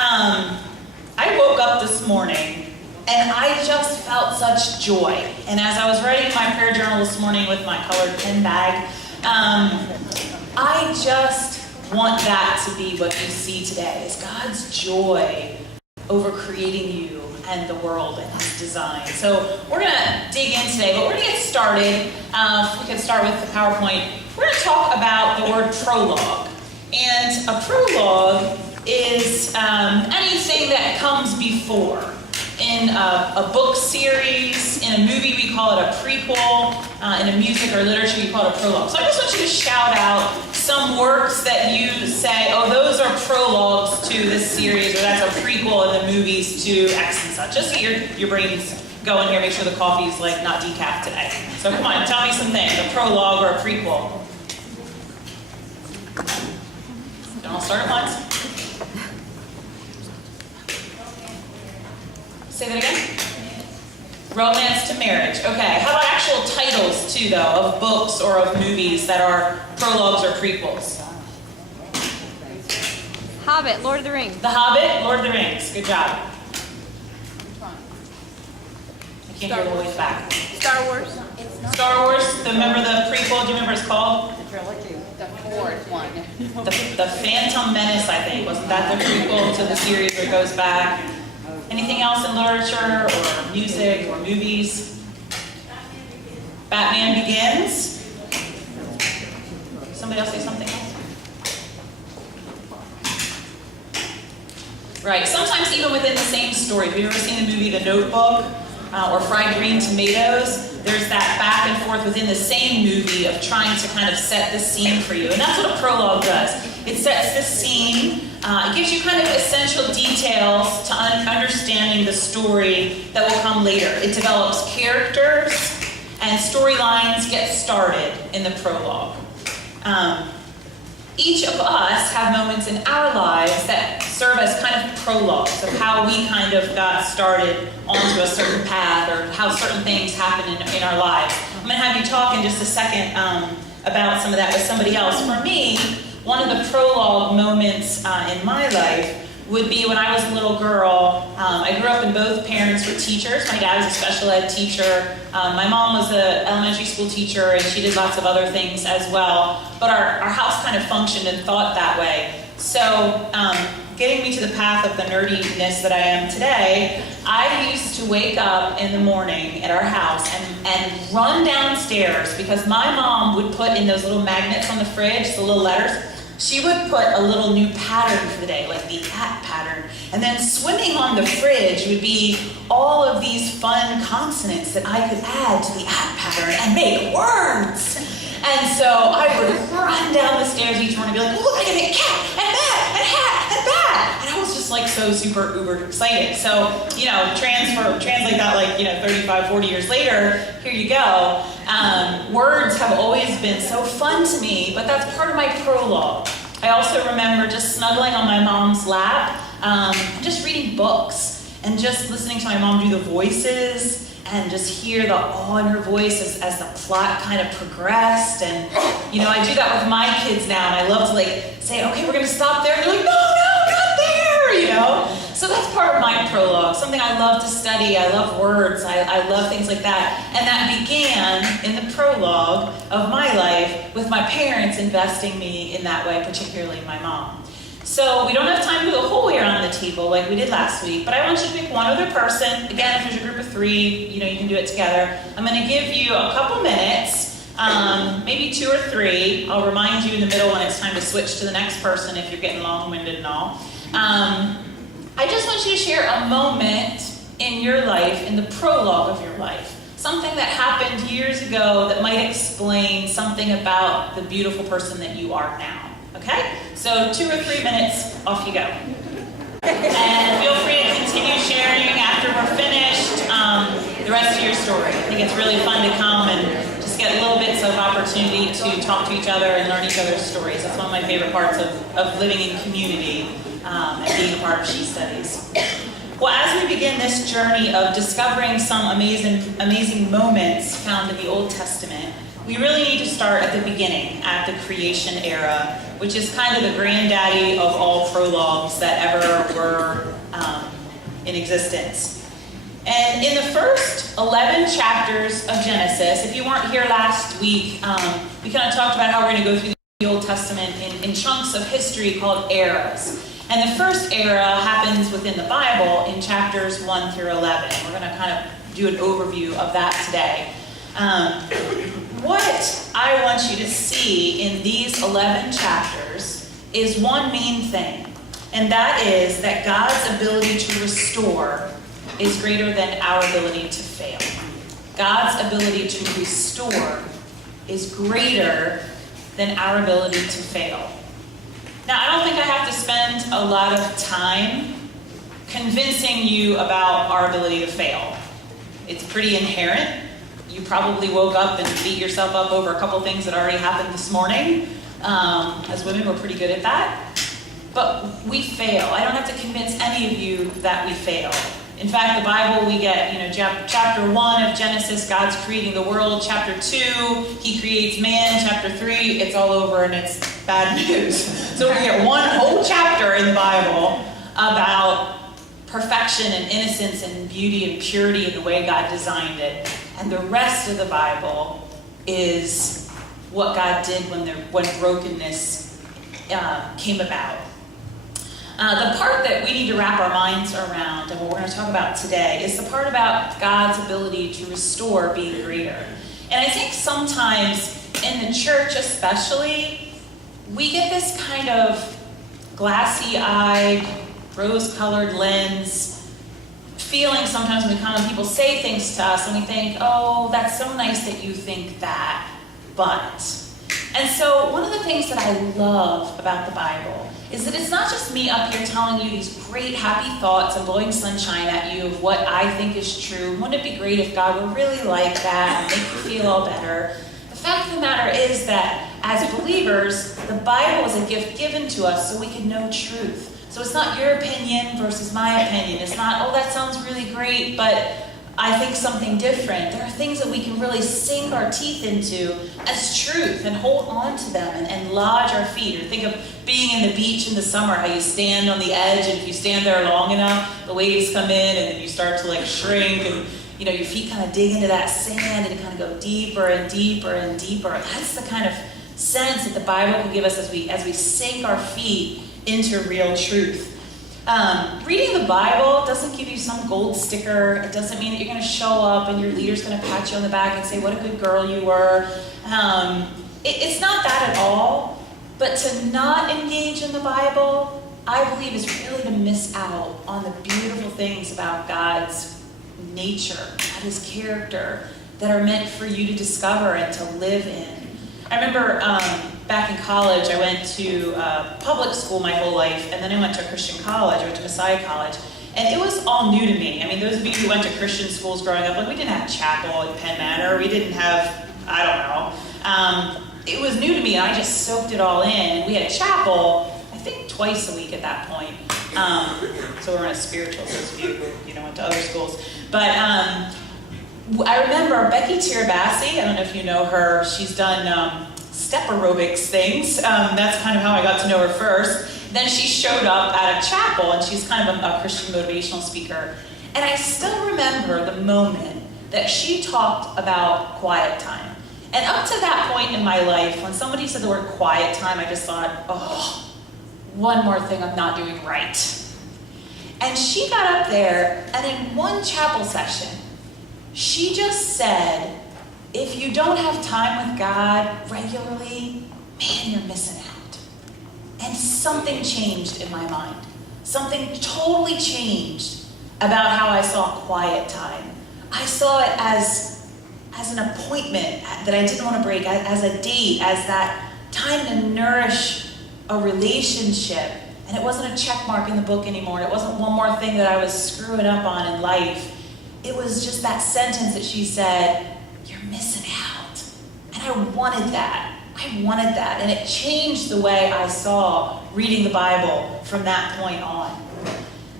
I woke up this morning and I just felt such joy. And as I was writing my prayer journal this morning with my colored pen bag, I just want that to be what you see today, is God's joy over creating you and the world and His design. So we're going to dig in today, but we're going to get started. If we can start with the PowerPoint. We're going to talk about the word prologue. And a prologue is anything that comes before. In a book series, in a movie we call it a prequel, in a music or literature you call it a prologue. So I just want you to shout out some works that you say, oh, those are prologues to this series, or that's a prequel in the movies to X and such. Just get your brains going here, make sure the coffee's like not decaf today. So come on, tell me some things, a prologue or a prequel. Don't all start at once. Say that again? Romance to Marriage. Okay, how about actual titles too, though, of books or of movies that are prologues or prequels? Hobbit, Lord of the Rings. The Hobbit, Lord of the Rings. Good job. I can't hear the voice back. Star Wars. Star Wars, remember the prequel? Do you remember what it's called? The trilogy. The fourth one. The Phantom Menace, I think. Wasn't that the prequel to the series where it goes back? Anything else in literature or music or movies? Batman Begins. Somebody else say something else? Right, sometimes even within the same story. Have you ever seen the movie The Notebook or Fried Green Tomatoes? There's that back and forth within the same movie of trying to kind of set the scene for you. And that's what a prologue does. It sets the scene. It gives you kind of essential details to understanding the story that will come later. It develops characters, and storylines get started in the prologue. Each of us have moments in our lives that serve as kind of prologues of how we kind of got started onto a certain path or how certain things happen in our lives. I'm going to have you talk in just a second about some of that with somebody else. For me, one of the prologue moments in my life would be when I was a little girl. I grew up and both parents were teachers. My dad was a special ed teacher. My mom was an elementary school teacher, and she did lots of other things as well. But our house kind of functioned and thought that way. So getting me to the path of the nerdiness that I am today, I used to wake up in the morning at our house and run downstairs because my mom would put in those little magnets on the fridge, the little letters. She would put a little new pattern for the day, like the at pattern. And then swimming on the fridge would be all of these fun consonants that I could add to the at pattern and make words. And so I would run down the stairs each morning and be like, look, I can make cat and bat and hat and bat. And I was just like so super uber excited. So, translate that like, 35, 40 years later, here you go. Words have always been so fun to me, but that's part of my prologue. I also remember just snuggling on my mom's lap, and just reading books and just listening to my mom do the voices and just hear the awe in her voice as the plot kind of progressed. And, I do that with my kids now, and I love to say, okay, we're gonna stop there. And they're like, no, not there, So that's part of my prologue, something I love to study. I love words, I love things like that. And that began in the prologue of my life with my parents investing me in that way, particularly my mom. So we don't have time to do the whole year on the table like we did last week, but I want you to pick one other person. Again, if there's a group of three, you can do it together. I'm going to give you a couple minutes, maybe 2 or 3. I'll remind you in the middle when it's time to switch to the next person if you're getting long-winded and all. I just want you to share a moment in your life, in the prologue of your life. Something that happened years ago that might explain something about the beautiful person that you are now. Okay? So 2 or 3 minutes, off you go. And feel free to continue sharing after we're finished the rest of your story. I think it's really fun to come and just get little bits of opportunity to talk to each other and learn each other's stories. That's one of my favorite parts of living in community and being a part of She Studies. Well, as we begin this journey of discovering some amazing moments found in the Old Testament, we really need to start at the beginning, at the creation era, which is kind of the granddaddy of all prologues that ever were in existence. And in the first 11 chapters of Genesis, if you weren't here last week, we kind of talked about how we're going to go through the Old Testament in chunks of history called eras. And the first era happens within the Bible in chapters 1 through 11. We're going to kind of do an overview of that today. What I want you to see in these 11 chapters is one main thing, and that is that God's ability to restore is greater than our ability to fail. God's ability to restore is greater than our ability to fail. Now, I don't think I have to spend a lot of time convincing you about our ability to fail. It's pretty inherent. You probably woke up and beat yourself up over a couple things that already happened this morning. As women, we're pretty good at that. But we fail. I don't have to convince any of you that we fail. In fact, the Bible, we get, chapter 1 of Genesis, God's creating the world. Chapter 2, he creates man. Chapter 3, it's all over and it's bad news. So we get one whole chapter in the Bible about perfection and innocence and beauty and purity in the way God designed it. And the rest of the Bible is what God did when brokenness came about. The part that we need to wrap our minds around, and what we're going to talk about today, is the part about God's ability to restore being greater. And I think sometimes in the church especially, we get this kind of glassy-eyed, rose-colored lens feeling sometimes when we come and people say things to us and we think, oh, that's so nice that you think that, but. And so one of the things that I love about the Bible is that it's not just me up here telling you these great happy thoughts and blowing sunshine at you of what I think is true. Wouldn't it be great if God were really like that and make you feel all better? The fact of the matter is that as believers, the Bible is a gift given to us so we can know truth. So it's not your opinion versus my opinion. It's not, oh, that sounds really great, but I think something different. There are things that we can really sink our teeth into as truth and hold on to them and lodge our feet. Or think of being in the beach in the summer, how you stand on the edge, and if you stand there long enough, the waves come in and then you start to shrink, and your feet kind of dig into that sand and kind of go deeper and deeper and deeper. That's the kind of sense that the Bible can give us as we sink our feet into real truth. Reading the Bible doesn't give you some gold sticker. It doesn't mean that you're going to show up and your leader's going to pat you on the back and say, what a good girl you were. It's not that at all. But to not engage in the Bible, I believe, is really to miss out on the beautiful things about God's nature, about his character, that are meant for you to discover and to live in. I remember back in college, I went to public school my whole life, and then I went to a Christian college. I went to Messiah College, and it was all new to me. I mean, those of you who went to Christian schools growing up, we didn't have chapel at Penn Manor. We didn't have, I don't know. It was new to me, and I just soaked it all in. And we had chapel, I think, twice a week at that point. So we're in a spiritual, those of you who went to other schools. But I remember Becky Tirabassi. I don't know if you know her. She's done step aerobics things. That's kind of how I got to know her first. Then she showed up at a chapel, and she's kind of a Christian motivational speaker. And I still remember the moment that she talked about quiet time. And up to that point in my life, when somebody said the word quiet time, I just thought, oh, one more thing I'm not doing right. And she got up there, and in one chapel session, she just said, if you don't have time with God regularly, man, you're missing out. And something changed in my mind. Something totally changed about how I saw quiet time. I saw it as an appointment that I didn't want to break, as a date, as that time to nourish a relationship. And it wasn't a check mark in the book anymore. It wasn't one more thing that I was screwing up on in life. It was just that sentence that she said, you're missing out. And I wanted that. And it changed the way I saw reading the Bible from that point on.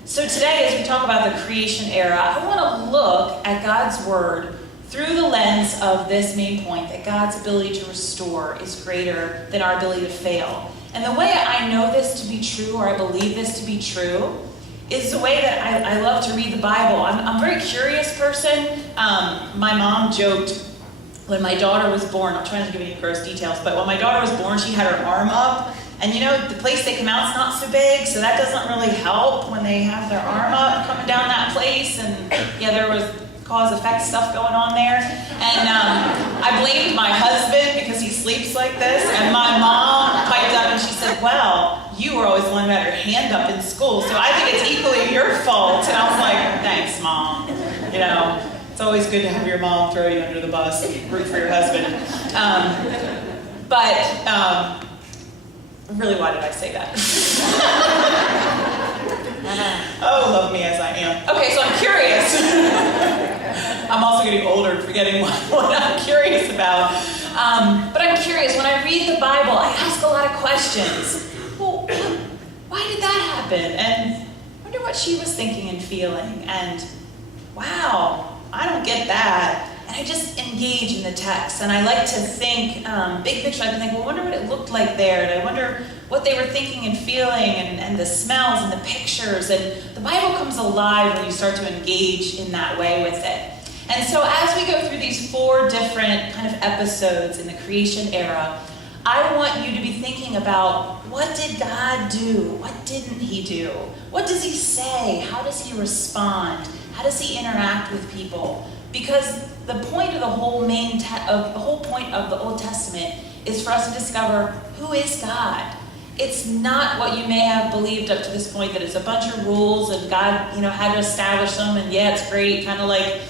So today, as we talk about the creation era, I want to look at God's Word through the lens of this main point, that God's ability to restore is greater than our ability to fail. And the way I know this to be true, or I believe this to be true, is the way that I love to read the Bible. I'm a very curious person. My mom joked when my daughter was born, I'm trying to give any gross details, but when my daughter was born, she had her arm up. And you know, the place they come out is not so big, so that doesn't really help when they have their arm up coming down that place. And yeah, there was cause-effect stuff going on there. And I blamed my husband because he sleeps like this. And my mom piped up and she said, well, you were always the one who had her hand up in school, so I think it's equally your fault. And I was like, thanks, Mom. You know, it's always good to have your mom throw you under the bus and root for your husband. Really, why did I say that? Oh, love me as I am. Okay, so I'm curious. I'm also getting older and forgetting what I'm curious about. But I'm curious, when I read the Bible, I ask a lot of questions. Well, why did that happen? And I wonder what she was thinking and feeling. And wow, I don't get that. And I just engage in the text. And I like to think, big picture, I think, well, I wonder what it looked like there. And I wonder what they were thinking and feeling, and the smells and the pictures. And the Bible comes alive when you start to engage in that way with it. And so as we go through these 4 different kind of episodes in the creation era, I want you to be thinking about, what did God do? What didn't he do? What does he say? How does he respond? How does he interact with people? Because the point of the whole point of the Old Testament is for us to discover, who is God? It's not what you may have believed up to this point, that it's a bunch of rules and God, had to establish them, and yeah, it's great, kind of like,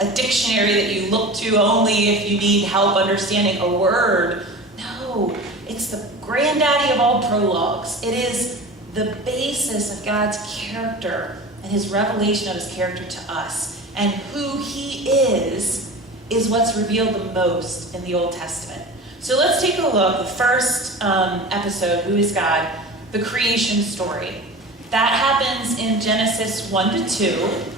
a dictionary that you look to only if you need help understanding a word. No, it's the granddaddy of all prologues. It is the basis of God's character and his revelation of his character to us. And who he is what's revealed the most in the Old Testament. So let's take a look. The first episode, Who is God? The creation story. That happens in Genesis 1-2.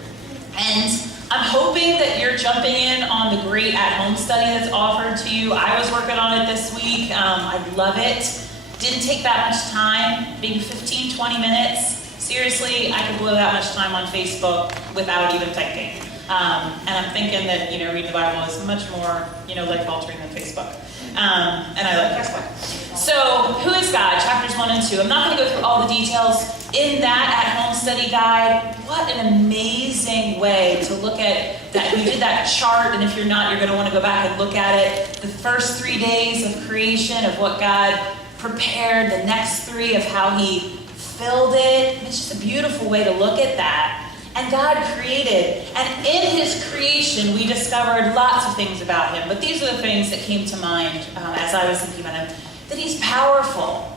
And I'm hoping that you're jumping in on the great at-home study that's offered to you. I was working on it this week. I love it. Didn't take that much time, maybe 15, 20 minutes. Seriously, I could blow that much time on Facebook without even thinking. And I'm thinking that, reading the Bible is much more, life-altering than Facebook. And I like Facebook. So, Who is God? Chapters 1 and 2. I'm not going to go through all the details in that at-home study guide. What an amazing way to look at that. We did that chart, and if you're not, you're going to want to go back and look at it. The first 3 days of creation, of what God prepared, the next 3 of how he filled it. It's just a beautiful way to look at that. And God created, and in his creation we discovered lots of things about him, but these are the things that came to mind as I was thinking about him. That he's powerful.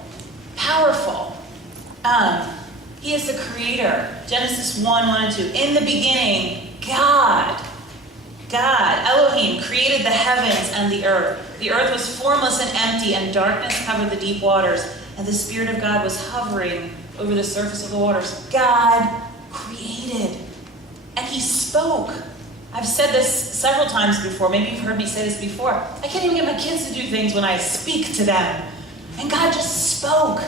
He is the creator. Genesis 1:1-2. In the beginning, God, Elohim, created the heavens and the earth. The earth was formless and empty, and darkness covered the deep waters, and the Spirit of God was hovering over the surface of the waters. God created, and he spoke. I've said this several times before. Maybe you've heard me say this before. I can't even get my kids to do things when I speak to them. And God just spoke.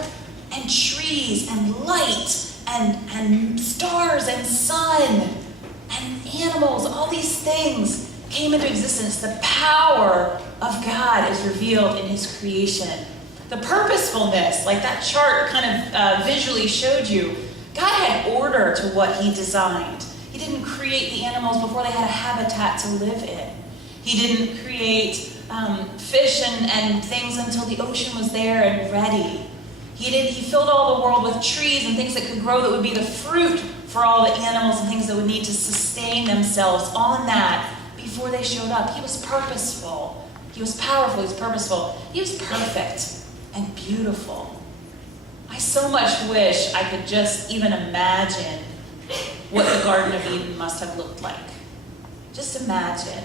And trees and light and stars and sun and animals, all these things came into existence. The power of God is revealed in his creation. The purposefulness, like that chart kind of visually showed you, God had order to what he designed. He didn't create the animals before they had a habitat to live in. He didn't create fish and things until the ocean was there and ready. He filled all the world with trees and things that could grow that would be the fruit for all the animals and things that would need to sustain themselves on that before they showed up. He was purposeful. He was powerful. He was purposeful. He was perfect and beautiful. I so much wish I could just even imagine what the Garden of Eden must have looked like. Just imagine.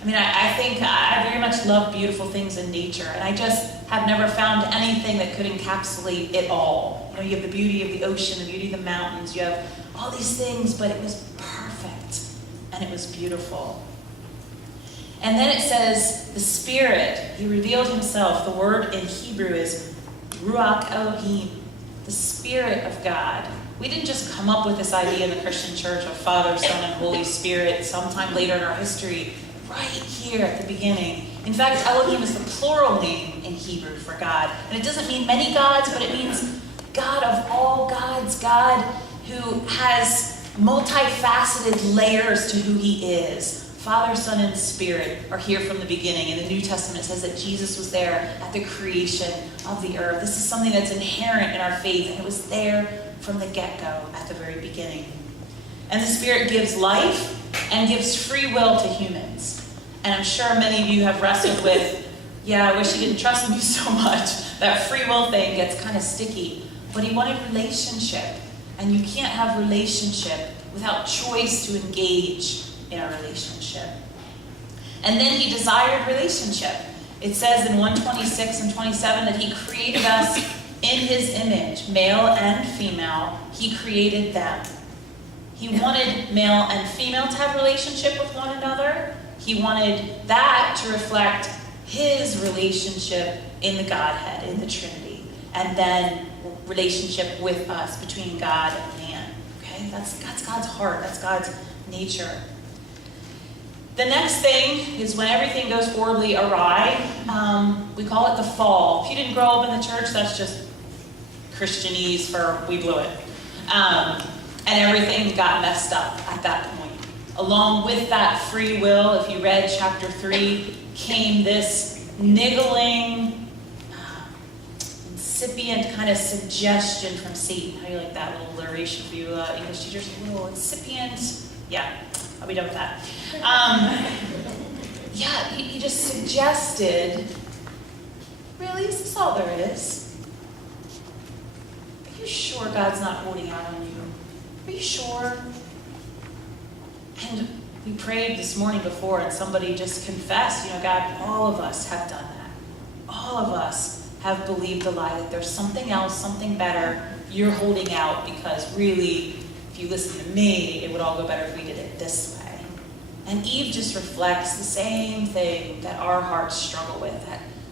I mean, I think I very much love beautiful things in nature, and I just have never found anything that could encapsulate it all. You have the beauty of the ocean, the beauty of the mountains, you have all these things, but it was perfect, and it was beautiful. And then it says, the Spirit, he revealed himself. The word in Hebrew is Ruach Elohim, the Spirit of God. We didn't just come up with this idea in the Christian church of Father, Son, and Holy Spirit sometime later in our history, right here at the beginning. In fact, Elohim is the plural name in Hebrew for God. And it doesn't mean many gods, but it means God of all gods, God who has multifaceted layers to who he is. Father, Son, and Spirit are here from the beginning. In the New Testament, it says that Jesus was there at the creation of the earth. This is something that's inherent in our faith, and it was there from the get-go at the very beginning. And the Spirit gives life and gives free will to humans. And I'm sure many of you have wrestled with, yeah, I wish he didn't trust me so much. That free will thing gets kind of sticky. But he wanted relationship. And you can't have relationship without choice to engage in a relationship. And then he desired relationship. It says in 126 and 27 that he created us in his image, male and female. He created them. He wanted male and female to have relationship with one another. He wanted that to reflect his relationship in the Godhead, in the Trinity. And then relationship with us, between God and man. Okay? That's God's heart. That's God's nature. The next thing is when everything goes horribly awry. We call it the fall. If you didn't grow up in the church, that's just Christianese for we blew it. And everything got messed up at that point. Along with that free will, if you read chapter 3, came this niggling, incipient kind of suggestion from Satan. How do you like that little alliteration for you English teachers? A little incipient. Yeah, I'll be done with that. He just suggested, really, is this all there is? Are you sure God's not holding out on you? Are you sure? And we prayed this morning before, and somebody just confessed, God, all of us have done that. All of us have believed the lie that there's something else, something better. You're holding out because really, if you listen to me, it would all go better if we did it this way. And Eve just reflects the same thing that our hearts struggle with,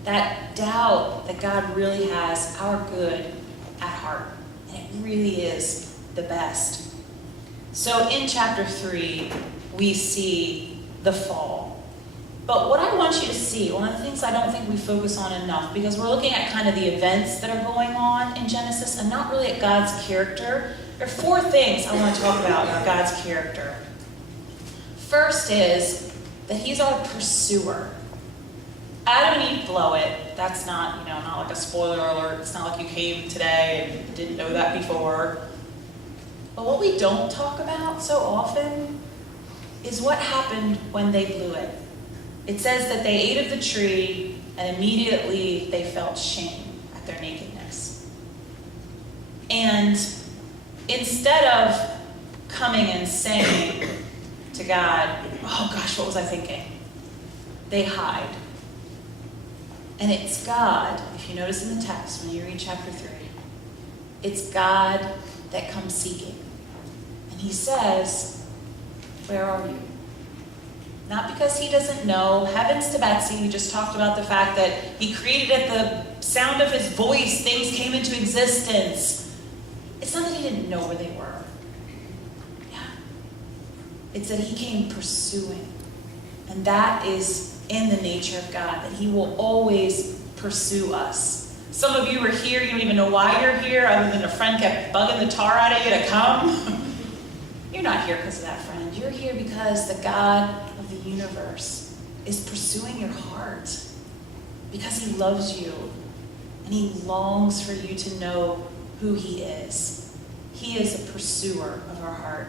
that doubt that God really has our good at heart. And it really is the best. So in chapter 3, we see the fall. But what I want you to see, one of the things I don't think we focus on enough, because we're looking at kind of the events that are going on in Genesis and not really at God's character. There are 4 things I want to talk about God's character. First is that he's our pursuer. Adam and Eve blow it. That's not, not like a spoiler alert. It's not like you came today and didn't know that before. But what we don't talk about so often is what happened when they blew it. It says that they ate of the tree and immediately they felt shame at their nakedness. And instead of coming and saying to God, oh gosh, what was I thinking? They hide. And it's God, if you notice in the text when you read chapter 3, it's God that comes seeking. And he says, where are you? Not because he doesn't know. Heavens to Betsy, we just talked about the fact that he created at the sound of his voice, things came into existence. It's not that he didn't know where they were. Yeah. It's that he came pursuing. And that is in the nature of God, that he will always pursue us. Some of you are here, you don't even know why you're here, other than a friend kept bugging the tar out of you to come. You're not here because of that friend. You're here because the God of the universe is pursuing your heart. Because he loves you. And he longs for you to know who he is. He is a pursuer of our heart.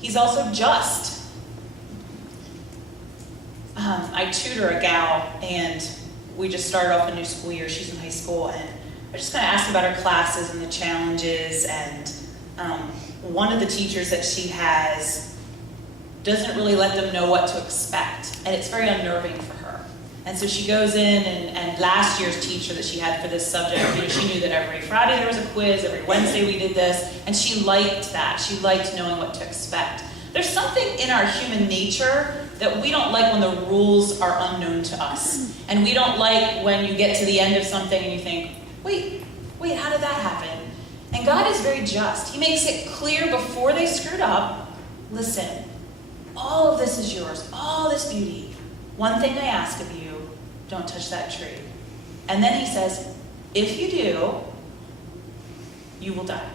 He's also just. I tutor a gal, and we just started off a new school year. She's in high school, and I just kind of asked about her classes and the challenges, and one of the teachers that she has doesn't really let them know what to expect, and it's very unnerving for her. And so she goes in, and last year's teacher that she had for this subject, she knew that every Friday there was a quiz, every Wednesday we did this, and she liked that. She liked knowing what to expect. There's something in our human nature that we don't like when the rules are unknown to us. And we don't like when you get to the end of something and you think, wait, how did that happen? And God is very just. He makes it clear before they screwed up, listen, all of this is yours, all this beauty. One thing I ask of you, don't touch that tree. And then he says, if you do, you will die.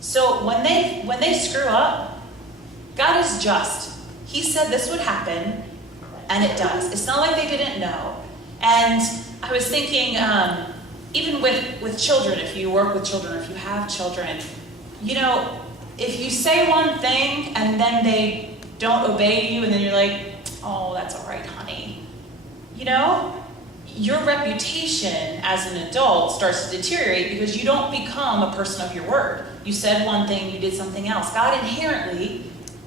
So when they screw up, God is just. He said this would happen, and it does. It's not like they didn't know. And I was thinking, even with children, if you work with children, if you have children, if you say one thing and then they don't obey you, and then you're like, oh, that's all right, honey. Your reputation as an adult starts to deteriorate because you don't become a person of your word. You said one thing, you did something else. God inherently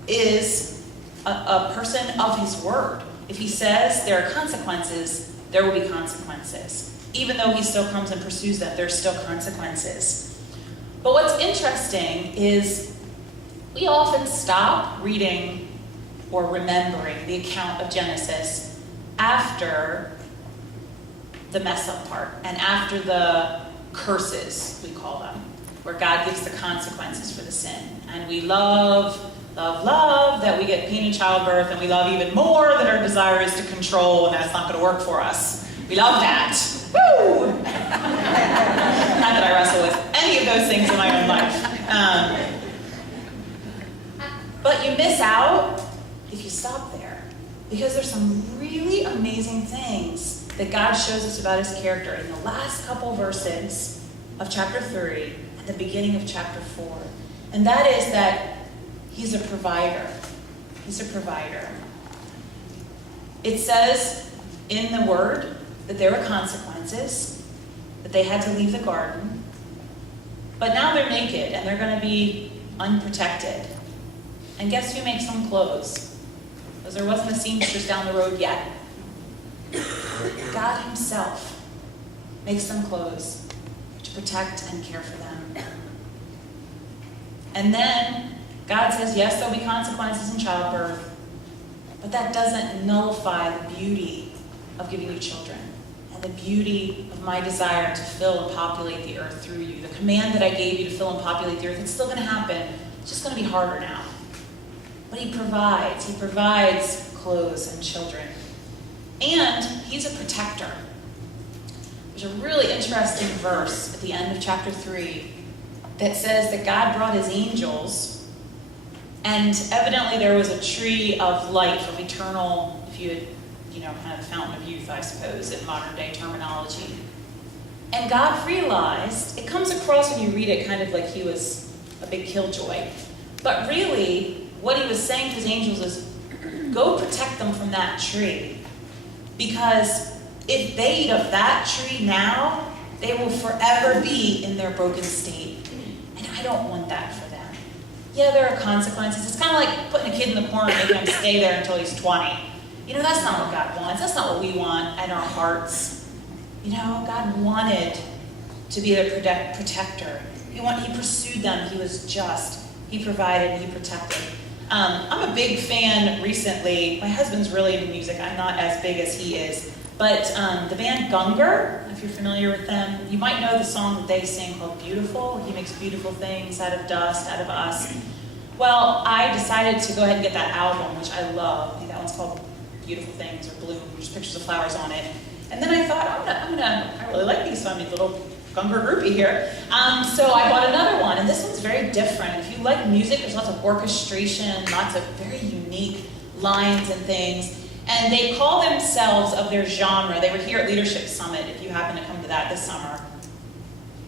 is a person of his word. If he says there are consequences, there will be consequences. Even though he still comes and pursues them, there's still consequences. But what's interesting is we often stop reading or remembering the account of Genesis after the mess up part and after the curses, we call them, where God gives the consequences for the sin. And we love that we get pain in childbirth, and we love even more that our desire is to control, and that's not going to work for us. We love that. Woo! Not that I wrestle with any of those things in my own life. But you miss out if you stop there, because there's some really amazing things that God shows us about his character in the last couple verses of chapter 3 and the beginning of chapter 4. And that is that he's a provider. He's a provider. It says in the word that there were consequences, that they had to leave the garden. But now they're naked and they're going to be unprotected. And guess who makes them clothes? Because there wasn't a seamstress down the road yet. God himself makes them clothes to protect and care for them. And then God says, yes, there'll be consequences in childbirth, but that doesn't nullify the beauty of giving you children and the beauty of my desire to fill and populate the earth through you. The command that I gave you to fill and populate the earth, it's still going to happen. It's just going to be harder now. But he provides. He provides clothes and children. And he's a protector. There's a really interesting verse at the end of chapter 3 that says that God brought his angels, and evidently there was a tree of life, of eternal, if you had, kind of fountain of youth, I suppose, in modern day terminology. And God realized, it comes across when you read it kind of like he was a big killjoy. But really, what he was saying to his angels is, go protect them from that tree. Because if they eat of that tree now, they will forever be in their broken state. And I don't want that for them. Yeah, there are consequences. It's kind of like putting a kid in the corner and making him stay there until he's 20. That's not what God wants. That's not what we want in our hearts. God wanted to be their protector. He pursued them. He was just. He provided. He protected. I'm a big fan recently. My husband's really into music. I'm not as big as he is. But the band Gunger, if you're familiar with them, you might know the song that they sing called Beautiful. He makes beautiful things out of dust, out of us. Well, I decided to go ahead and get that album, which I love. I think that one's called Beautiful Things or Bloom. There's pictures of flowers on it. And then I thought, I really like these, so I'm a little Gunger groupie here. So I bought another one, and this one's very different. If you like music, there's lots of orchestration, lots of very unique lines and things. And they call themselves, of their genre, they were here at Leadership Summit, if you happen to come to that this summer.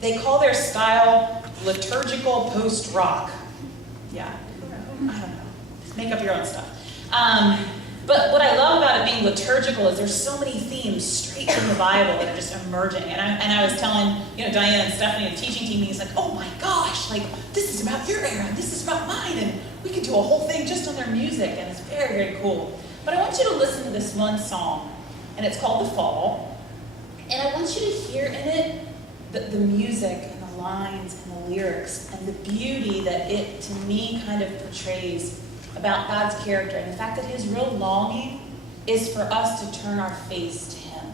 They call their style liturgical post-rock. Yeah, I don't know. Make up your own stuff. But what I love about it being liturgical is there's so many themes straight from the Bible that are just emerging. And I was telling, Diane and Stephanie, the teaching team, he's like, oh my gosh, this is about your era, and this is about mine, and we could do a whole thing just on their music, and it's very, very cool. But I want you to listen to this one song, and it's called The Fall. And I want you to hear in it the music and the lines and the lyrics and the beauty that it, to me, kind of portrays about God's character, and the fact that his real longing is for us to turn our face to him.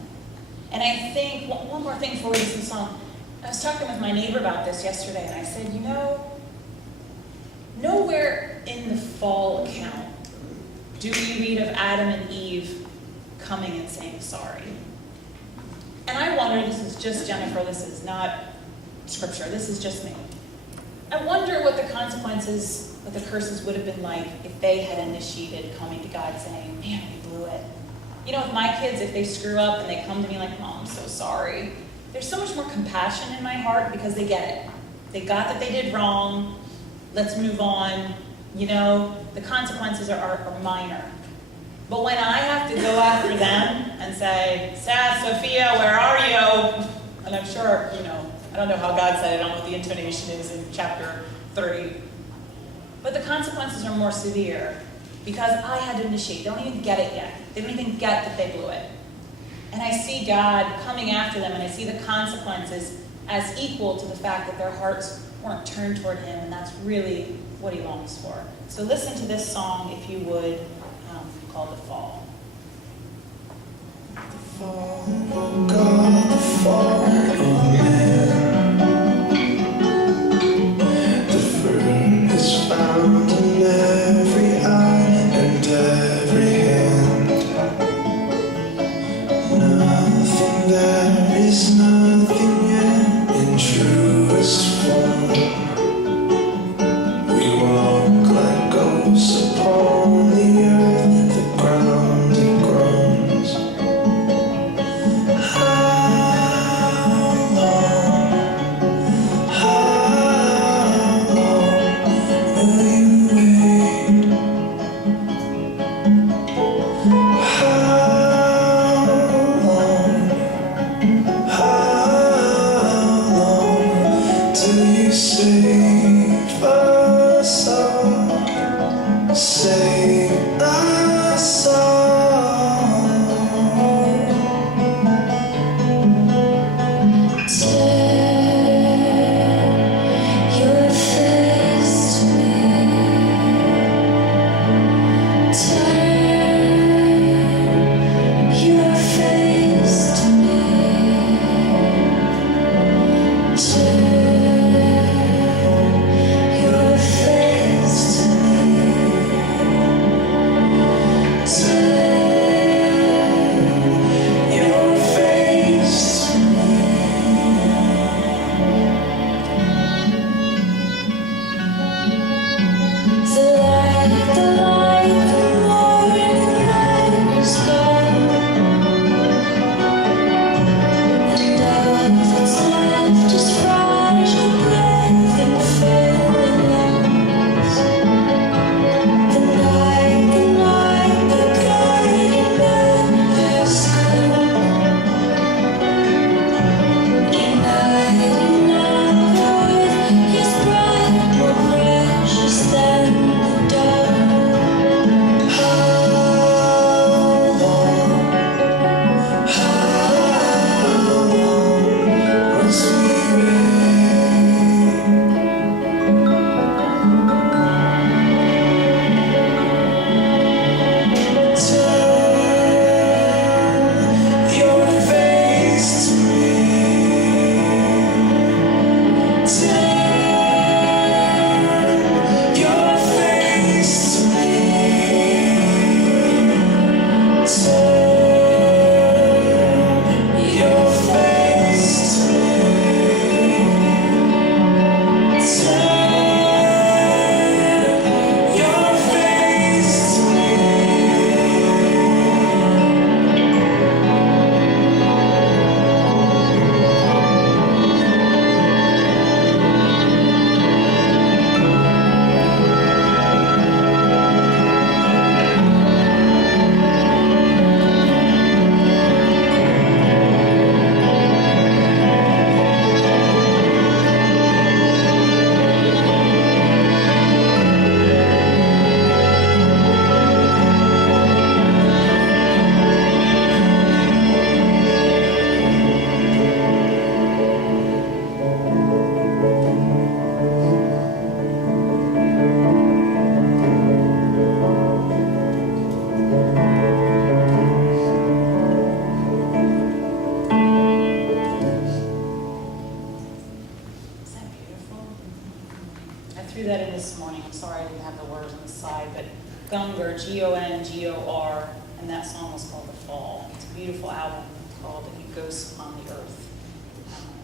And I think, one more thing before we listen to the song, I was talking with my neighbor about this yesterday, and I said, nowhere in the fall account do we read of Adam and Eve coming and saying sorry. And I wonder, this is just Jennifer, this is not scripture, this is just me. I wonder what the consequences, what the curses would have been like if they had initiated coming to God saying, man, we blew it. With my kids, if they screw up and they come to me like, Mom, I'm so sorry, there's so much more compassion in my heart because they get it. They got that they did wrong, let's move on. The consequences are minor. But when I have to go after them and say, Sass, Sophia, where are you? And I'm sure, I don't know how God said it, I don't know what the intonation is in chapter 30. But the consequences are more severe because I had to initiate. They don't even get it yet. They don't even get that they blew it. And I see God coming after them, and I see the consequences as equal to the fact that their hearts weren't turned toward Him, and that's really what He longs for. So listen to this song, if you would, called The Fall. The fall of God, the fall of man. The fruit is found in every eye and every hand. Nothing there is nothing yet in truest form. We walk like ghosts upon the earth, the ground it groans. How in this morning. I'm sorry I didn't have the words on the side, but Gungor, Gongor, and that song was called The Fall. It's a beautiful album called Ghosts Upon the Earth.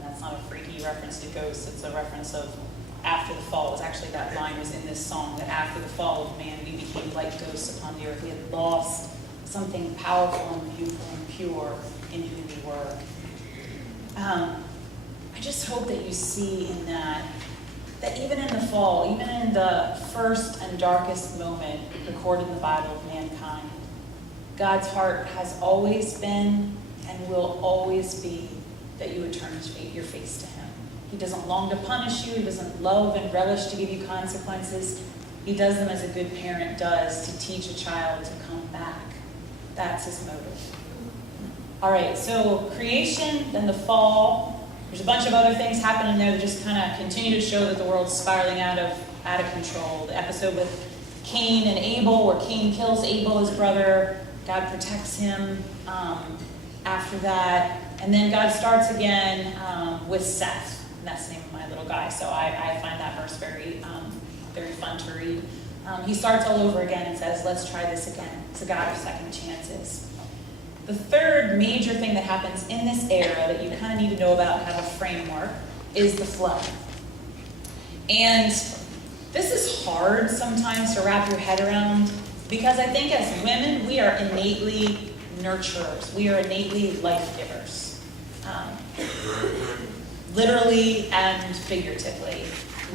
That's not a freaky reference to ghosts, it's a reference of after the fall. It was actually that line was in this song, that after the fall of man, we became like ghosts upon the earth. We had lost something powerful and beautiful and pure in who we were. I just hope that you see in that even in the fall, even in the first and darkest moment recorded in the Bible of mankind, God's heart has always been and will always be that you would turn your face to him. He doesn't long to punish you. He doesn't love and relish to give you consequences. He does them as a good parent does to teach a child to come back. That's his motive. All right, so creation, then the fall. There's a bunch of other things happening there that just kind of continue to show that the world's spiraling out of control. The episode with Cain and Abel, where Cain kills Abel, his brother. God protects him after that. And then God starts again with Seth. And that's the name of my little guy. So I find that verse very, very fun to read. He starts all over again and says, let's try this again. It's a God of second chances. The third major thing that happens in this era that you kind of need to know about and have a framework is the flood. And this is hard sometimes to wrap your head around because I think as women, we are innately nurturers. We are innately life givers. Literally and figuratively.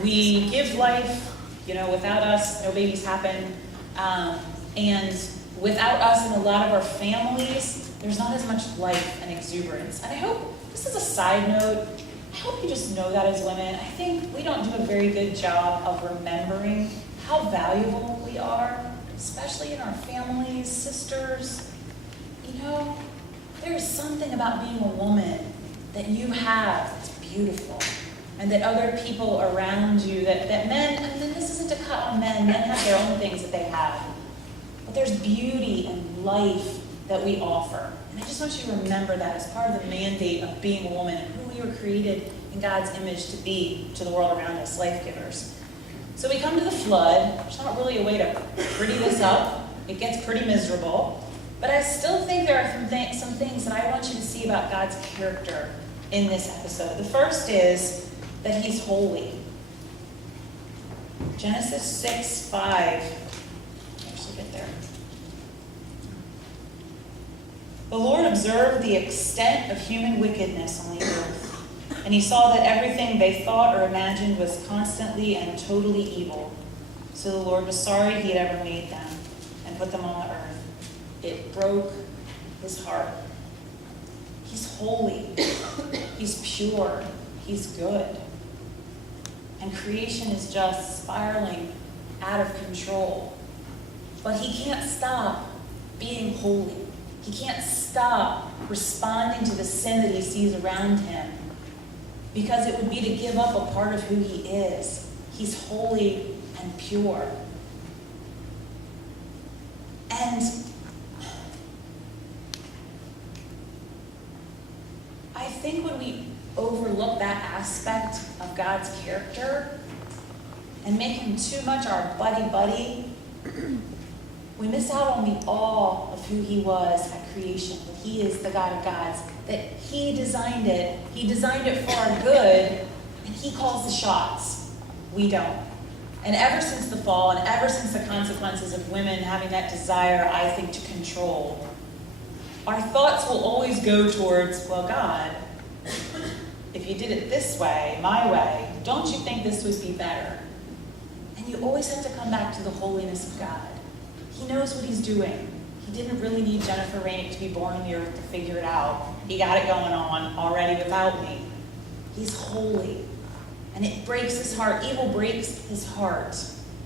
We give life, without us, no babies happen. And without us in a lot of our families, there's not as much life and exuberance. And I hope, just as a side note, I hope you just know that as women. I think we don't do a very good job of remembering how valuable we are, especially in our families, sisters. There's something about being a woman that you have that's beautiful. And that other people around you, that men, and then this isn't to cut on men have their own things that they have. But there's beauty and life that we offer. And I just want you to remember that as part of the mandate of being a woman and who we were created in God's image to be to the world around us, life givers. So we come to the flood. There's not really a way to pretty this up. It gets pretty miserable. But I still think there are some things that I want you to see about God's character in this episode. The first is that he's holy. Genesis 6:5. Get there. The Lord observed the extent of human wickedness on the earth, and he saw that everything they thought or imagined was constantly and totally evil. So the Lord was sorry he had ever made them and put them on the earth. It broke his heart. He's holy. He's pure. He's good. And creation is just spiraling out of control. But he can't stop being holy. He can't stop responding to the sin that he sees around him because it would be to give up a part of who he is. He's holy and pure. And I think when we overlook that aspect of God's character and make him too much our buddy, we miss out on the awe of who he was at creation, that he is the God of gods, that he designed it for our good, and he calls the shots. We don't. And ever since the fall, and ever since the consequences of women having that desire, I think, to control, our thoughts will always go towards, well, God, if you did it this way, my way, don't you think this would be better? And you always have to come back to the holiness of God. He knows what he's doing. He didn't really need Jennifer Rajnic to be born on the earth to figure it out. He got it going on already without me. He's holy. And it breaks his heart. Evil breaks his heart.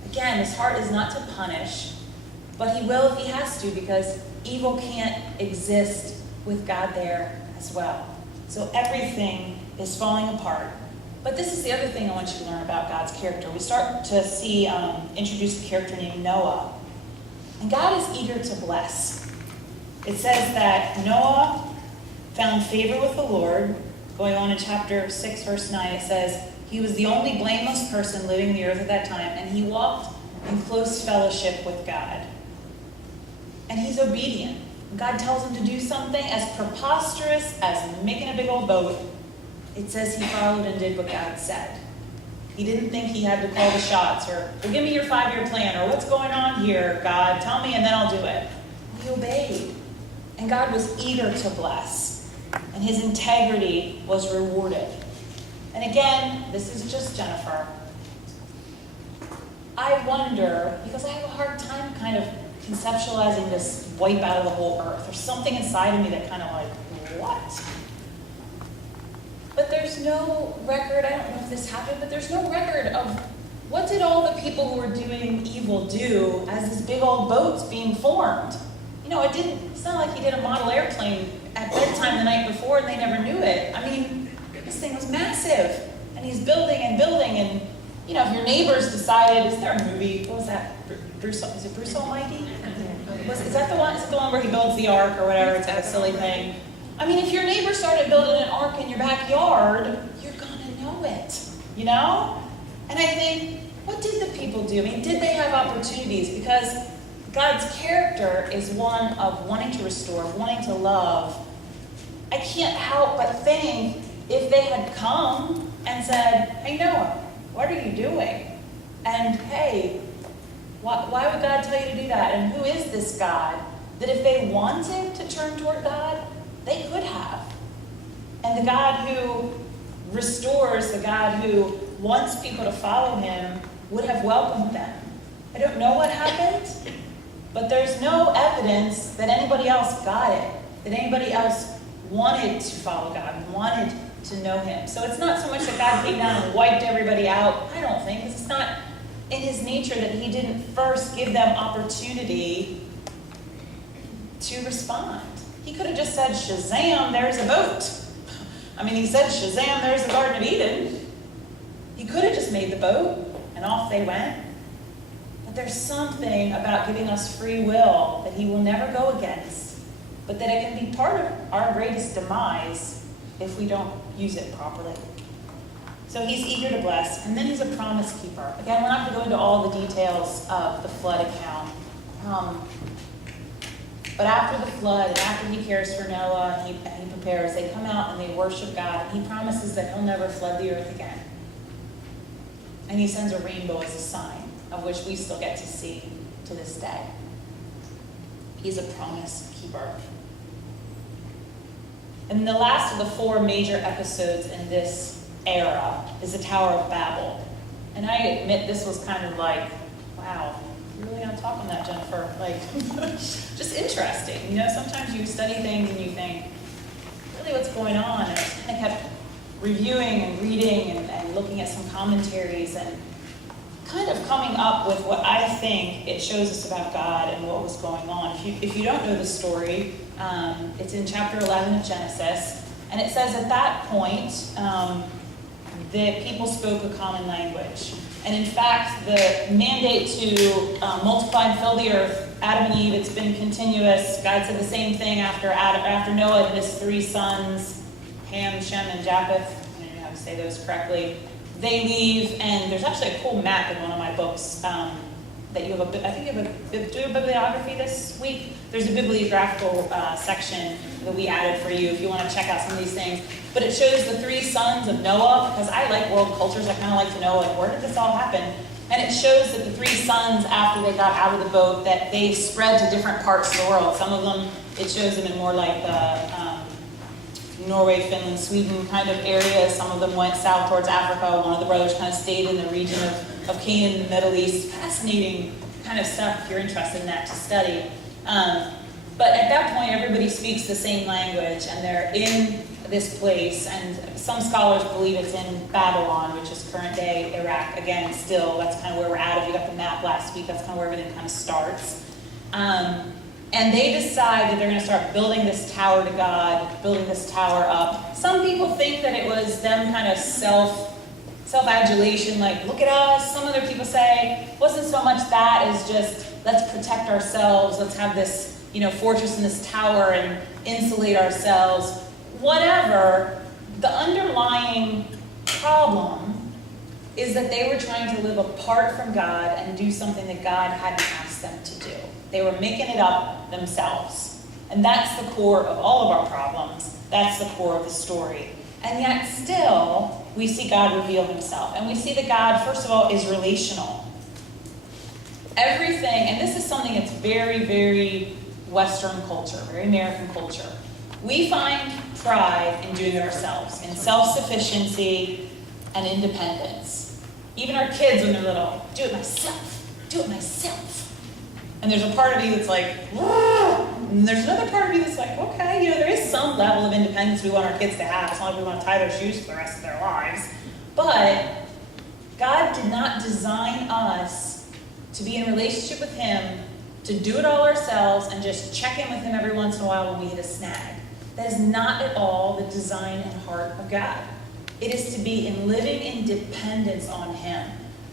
Again, his heart is not to punish, but he will if he has to, because evil can't exist with God there as well. So everything is falling apart. But this is the other thing I want you to learn about God's character. We start to see, introduce a character named Noah. And God is eager to bless. It says that Noah found favor with the Lord. Going on in chapter 6, verse 9, it says, He was the only blameless person living the earth at that time, and he walked in close fellowship with God. And he's obedient. God tells him to do something as preposterous as making a big old boat. It says he followed and did what God said. He didn't think he had to call the shots, or, well, give me your 5-year plan, or what's going on here, God? Tell me and then I'll do it. He obeyed. And God was eager to bless. And his integrity was rewarded. And again, this is just Jennifer. I wonder, because I have a hard time kind of conceptualizing this wipe out of the whole earth. There's something inside of me that kind of like, what? But there's no record, I don't know if this happened, but there's no record of what did all the people who were doing evil do as this big old boat's being formed. You know, it's not like he did a model airplane at bedtime the night before and they never knew it. I mean, this thing was massive. And he's building and building, and you know, if your neighbors decided, is there a movie, what was that, is it Bruce Almighty? Is that the one? Is it the one where he builds the ark or whatever? It's like a silly thing. I mean, if your neighbor started building an ark in your backyard, you're gonna know it, you know? And I think, what did the people do? I mean, did they have opportunities? Because God's character is one of wanting to restore, wanting to love. I can't help but think if they had come and said, hey Noah, what are you doing? And hey, why would God tell you to do that? And who is this God? That if they wanted to turn toward God, they could have. And the God who restores, the God who wants people to follow him, would have welcomed them. I don't know what happened, but there's no evidence that anybody else got it, that anybody else wanted to follow God, wanted to know him. So it's not so much that God came down and wiped everybody out, I don't think, because it's not in his nature that he didn't first give them opportunity to respond. He could have just said, Shazam, there's a boat. I mean, he said, Shazam, there's the Garden of Eden. He could have just made the boat, and off they went. But there's something about giving us free will that he will never go against, but that it can be part of our greatest demise if we don't use it properly. So he's eager to bless, and then he's a promise keeper. Again, we're not going to go into all the details of the flood account. But after the flood, and after he cares for Noah, and he prepares, they come out and they worship God, and he promises that he'll never flood the earth again. And he sends a rainbow as a sign, of which we still get to see to this day. He's a promise keeper. And the last of the 4 major episodes in this era is the Tower of Babel. And I admit this was kind of like, wow, you're really going to talk on that, Jennifer? Like, just interesting. You know, sometimes you study things and you think, really what's going on? And I kind of kept reviewing and reading and looking at some commentaries and kind of coming up with what I think it shows us about God and what was going on. If you don't know the story, it's in chapter 11 of Genesis, and it says at that point, the people spoke a common language. And in fact, the mandate to multiply and fill the earth, Adam and Eve, it's been continuous. God said the same thing after Noah and his 3 sons, Ham, Shem, and Japheth. I don't know how to say those correctly. They leave, and there's actually a cool map in one of my books that you have I think you have do a bibliography this week. There's a bibliographical section that we added for you if you want to check out some of these things. But it shows the 3 sons of Noah, because I like world cultures. I kind of like to know, like, where did this all happen? And it shows that the 3 sons, after they got out of the boat, that they spread to different parts of the world. Some of them, it shows them in more like the Norway, Finland, Sweden kind of areas. Some of them went south towards Africa. One of the brothers kind of stayed in the region of Canaan in the Middle East. Fascinating kind of stuff if you're interested in that to study. But at that point, everybody speaks the same language, and they're in this place, and some scholars believe it's in Babylon, which is current day Iraq. Again, still, that's kind of where we're at. If you got the map last week, that's kind of where everything kind of starts. And they decide that they're going to start building this tower to God, building this tower up. Some people think that it was them kind of self-adulation, like, look at us. Some other people say it wasn't so much that as just, let's protect ourselves. Let's have this, fortress in this tower and insulate ourselves. Whatever, the underlying problem is that they were trying to live apart from God and do something that God hadn't asked them to do. They were making it up themselves. And that's the core of all of our problems. That's the core of the story. And yet still, we see God reveal himself. And we see that God, first of all, is relational. Everything, and this is something that's very, very Western culture, very American culture. We find pride in doing it ourselves, in self-sufficiency and independence. Even our kids, when they're little, do it myself, do it myself. And there's a part of you that's like, whoa. And there's another part of you that's like, okay, there is some level of independence we want our kids to have. It's not like we want to tie their shoes for the rest of their lives. But God did not design us to be in a relationship with him, to do it all ourselves and just check in with him every once in a while when we hit a snag. That is not at all the design and heart of God. It is to be in living in dependence on him.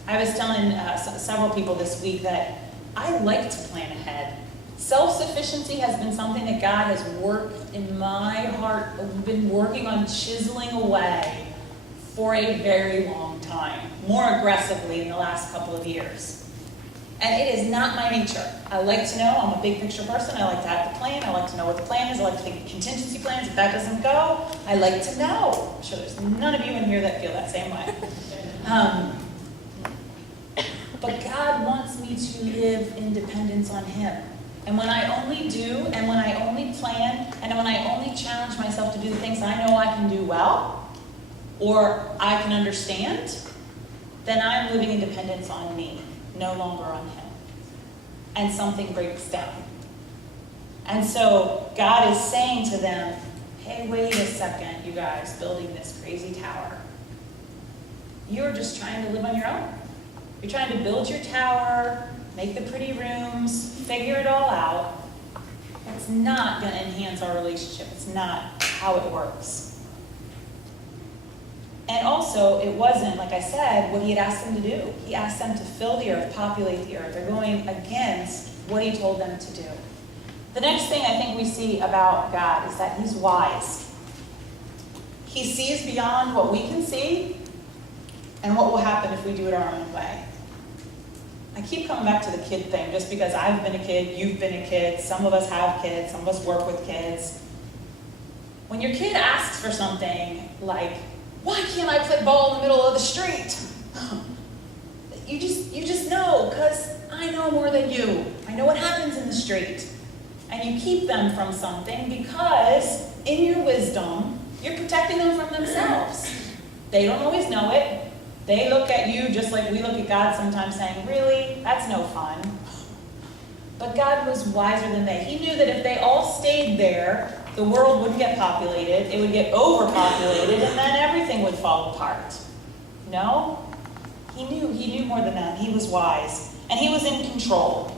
I was telling several people this week that I like to plan ahead. Self-sufficiency has been something that God has worked in my heart, been working on chiseling away for a very long time, more aggressively in the last couple of years. And it is not my nature. I like to know. I'm a big picture person. I like to have the plan. I like to know what the plan is. I like to think of contingency plans. If that doesn't go, I like to know. I'm sure there's none of you in here that feel that same way. But God wants me to live in dependence on him. And when I only do, and when I only plan, and when I only challenge myself to do the things I know I can do well, or I can understand, then I'm living in dependence on me, no longer on him. And something breaks down. And so God is saying to them, hey, wait a second, you guys, building this crazy tower. You're just trying to live on your own. You're trying to build your tower, make the pretty rooms, figure it all out. That's not going to enhance our relationship. It's not how it works. And also, it wasn't, like I said, what he had asked them to do. He asked them to fill the earth, populate the earth. They're going against what he told them to do. The next thing I think we see about God is that he's wise. He sees beyond what we can see and what will happen if we do it our own way. I keep coming back to the kid thing just because I've been a kid, you've been a kid, some of us have kids, some of us work with kids. When your kid asks for something like, why can't I play ball in the middle of the street? You just know, because I know more than you. I know what happens in the street. And you keep them from something because in your wisdom, you're protecting them from themselves. They don't always know it. They look at you just like we look at God sometimes saying, really? That's no fun. But God was wiser than they. He knew that if they all stayed there, the world wouldn't get populated, it would get overpopulated, and then everything would fall apart. No? He knew more than them. He was wise. And he was in control.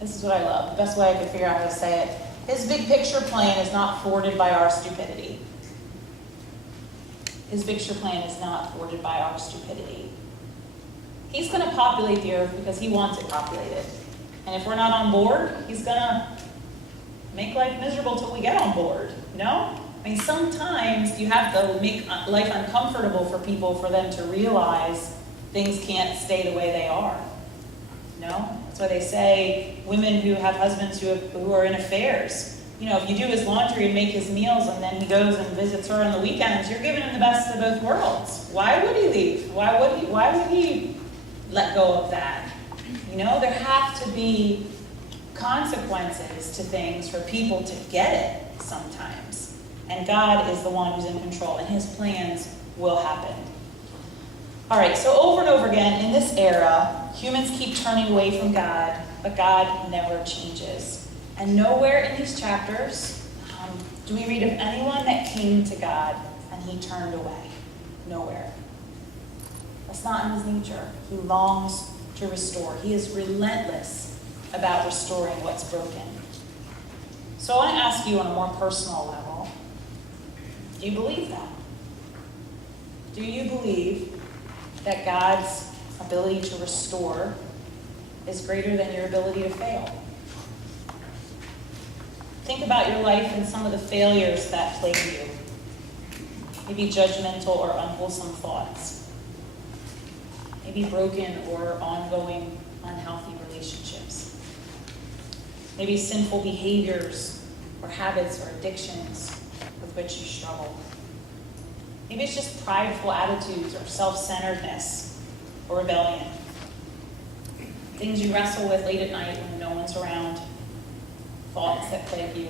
This is what I love. The best way I could figure out how to say it. His big picture plan is not thwarted by our stupidity. His picture plan is not thwarted by our stupidity. He's going to populate the earth because he wants it populated. And if we're not on board, he's going to make life miserable till we get on board. No? I mean, sometimes you have to make life uncomfortable for people for them to realize things can't stay the way they are. No? That's why they say women who have husbands who are in affairs, if you do his laundry and make his meals and then he goes and visits her on the weekends, you're giving him the best of both worlds. Why would he leave? Why would he let go of that? There have to be consequences to things for people to get it sometimes. And God is the one who's in control, and his plans will happen. All right, so over and over again in this era, humans keep turning away from God, but God never changes. And nowhere in these chapters do we read of anyone that came to God and he turned away. Nowhere. That's not in his nature. He longs to restore. He is relentless about restoring what's broken. So I want to ask you on a more personal level, do you believe that? Do you believe that God's ability to restore is greater than your ability to fail? Think about your life and some of the failures that plague you. Maybe judgmental or unwholesome thoughts. maybe broken or ongoing unhealthy relationships. Maybe sinful behaviors or habits or addictions with which you struggle. Maybe it's just prideful attitudes or self-centeredness or rebellion. Things you wrestle with late at night when no one's around. Thoughts that plague you.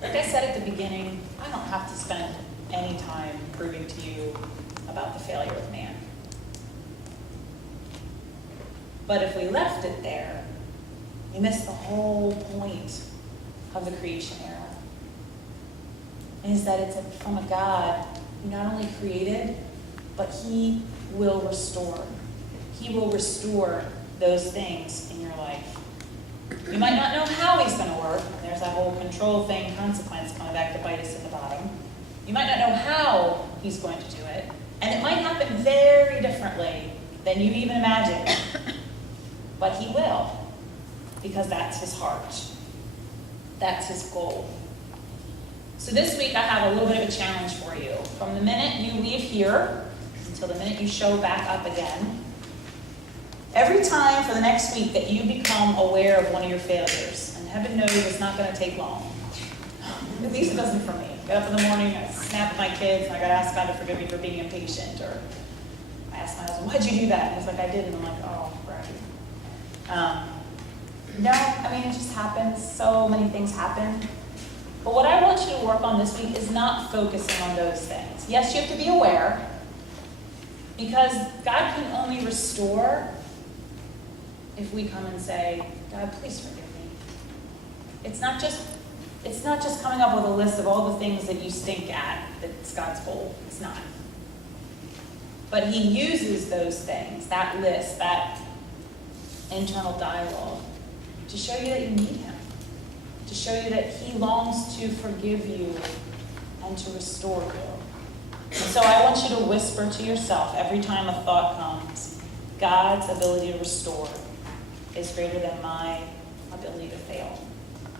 Like I said at the beginning, I don't have to spend any time proving to you about the failure of man. But if we left it there, we miss the whole point of the creation era. Is that it's from a God who not only created, but he will restore. He will restore those things in your life. You might not know how he's going to work. There's that whole control thing, consequence coming back to bite us in the bottom. You might not know how he's going to do it. And it might happen very differently than you even imagined. But he will, because that's his heart. That's his goal. So this week I have a little bit of a challenge for you. From the minute you leave here until the minute you show back up again, every time for the next week that you become aware of one of your failures, and heaven knows it's not going to take long. At least it doesn't for me. I get up in the morning, I snap at my kids, and I got to ask God to forgive me for being impatient. Or I ask my husband, why'd you do that? And he's like, I did. And I'm like, oh, right. No, I mean, it just happens. So many things happen. But what I want you to work on this week is not focusing on those things. Yes, you have to be aware, because God can only restore if we come and say, God, please forgive me. It's not just coming up with a list of all the things that you stink at that's God's goal. It's not. But he uses those things, that list, that internal dialogue, to show you that you need him, to show you that he longs to forgive you and to restore you. And so I want you to whisper to yourself every time a thought comes, God's ability to restore is greater than my ability to fail.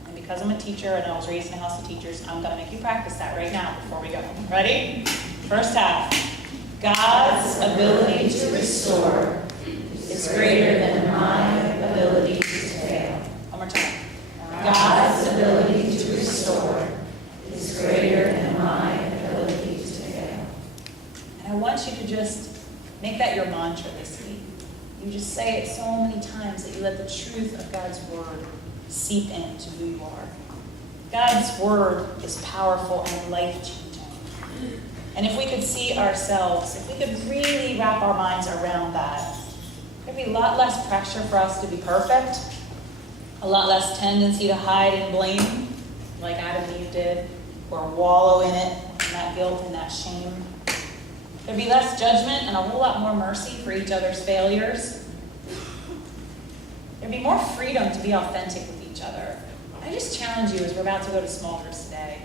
And because I'm a teacher and I was raised in a house of teachers, I'm going to make you practice that right now before we go. Ready? First half. God's ability to restore is greater than my ability to fail. One more time. God's ability to restore is greater than my ability to fail. And I want you to just make that your mantra this week. You just say it so many times that you let the truth of God's word seep into who you are. God's word is powerful and life-changing. And if we could see ourselves, if we could really wrap our minds around that, there'd be a lot less pressure for us to be perfect, a lot less tendency to hide and blame, like Adam and Eve did, or wallow in it, in that guilt and that shame. There'd be less judgment and a whole lot more mercy for each other's failures. There'd be more freedom to be authentic with each other. I just challenge you as we're about to go to small groups today.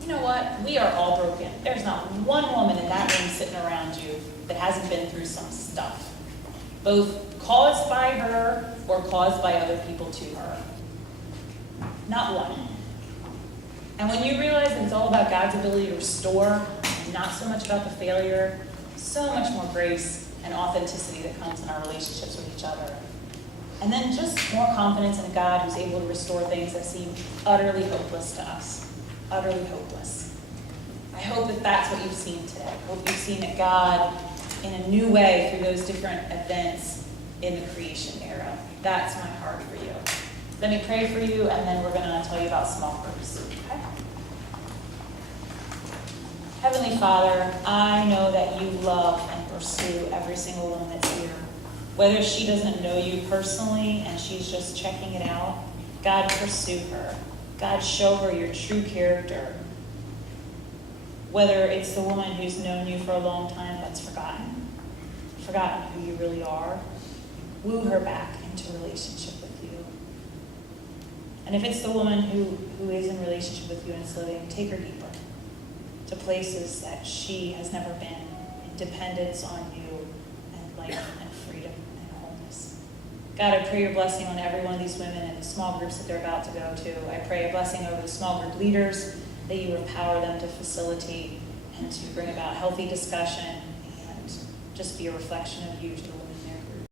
You know what? We are all broken. There's not one woman in that room sitting around you that hasn't been through some stuff, both caused by her or caused by other people to her. Not one. And when you realize that it's all about God's ability to restore, and not so much about the failure, so much more grace and authenticity that comes in our relationships with each other. And then just more confidence in a God who's able to restore things that seem utterly hopeless to us. Utterly hopeless. I hope that that's what you've seen today. I hope you've seen that God, in a new way, through those different events in the creation era. That's my heart for you. Let me pray for you, and then we're going to tell you about small groups. Okay? Heavenly Father, I know that you love and pursue every single woman that's here. Whether she doesn't know you personally and she's just checking it out, God, pursue her. God, show her your true character. Whether it's the woman who's known you for a long time but's forgotten who you really are, woo her back into relationship with you. And if it's the woman who is in relationship with you and is living, take her deeper to places that she has never been, in dependence on you and life and freedom and wholeness. God, I pray your blessing on every one of these women and the small groups that they're about to go to. I pray a blessing over the small group leaders, that you empower them to facilitate and to bring about healthy discussion and just be a reflection of you to the